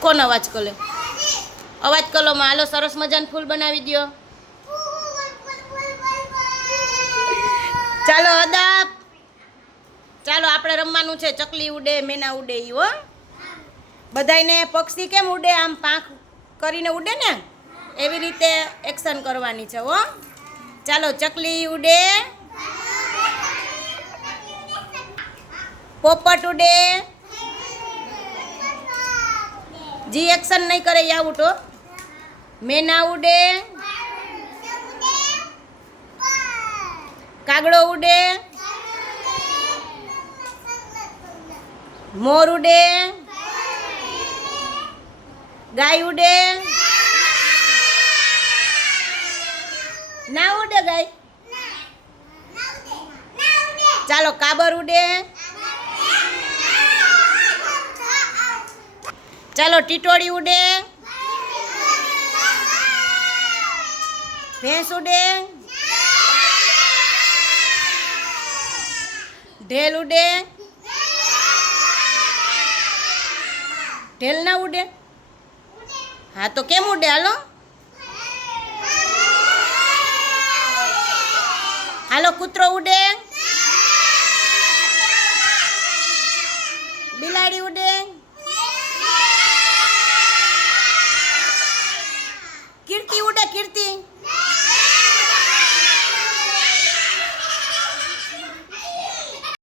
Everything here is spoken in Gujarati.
કોણ અવાજ કલે અવાજ કલોમાં હાલો, સરસ મજાનું ફૂલ બનાવી દ્યો. ચાલો, અદાબ. ચાલો, આપણે રમવાનું છે. ચકલી ઉડે, મેના ઉડે ઈ, હો. બધાયને પક્ષી કેમ ઉડે? આમ પાંખ કરીને ઉડે ને? એવી રીતે એક્શન કરવાની છે, હો. ચાલો, ચકલી ઉડે. પોપટ ઉડે. જી એક્શન નહીં કરે, યા ઉઠો. મેના ઉડે. કાગડો ઉડે. મોર ઉડે. ગાય ઉડે. ના ઉડે ગાય. ચાલો, કાબર ઉડે. ચાલો ટીટોળી ઉડે. ભેંસ ઉડે. ઢેલ ઉડે. ઢેલ ના ઉડે. હા, તો કેમ ઉડે? હાલો. હાલો, કૂતરો ઉડે. બિલાડી ઉડે. Kirti?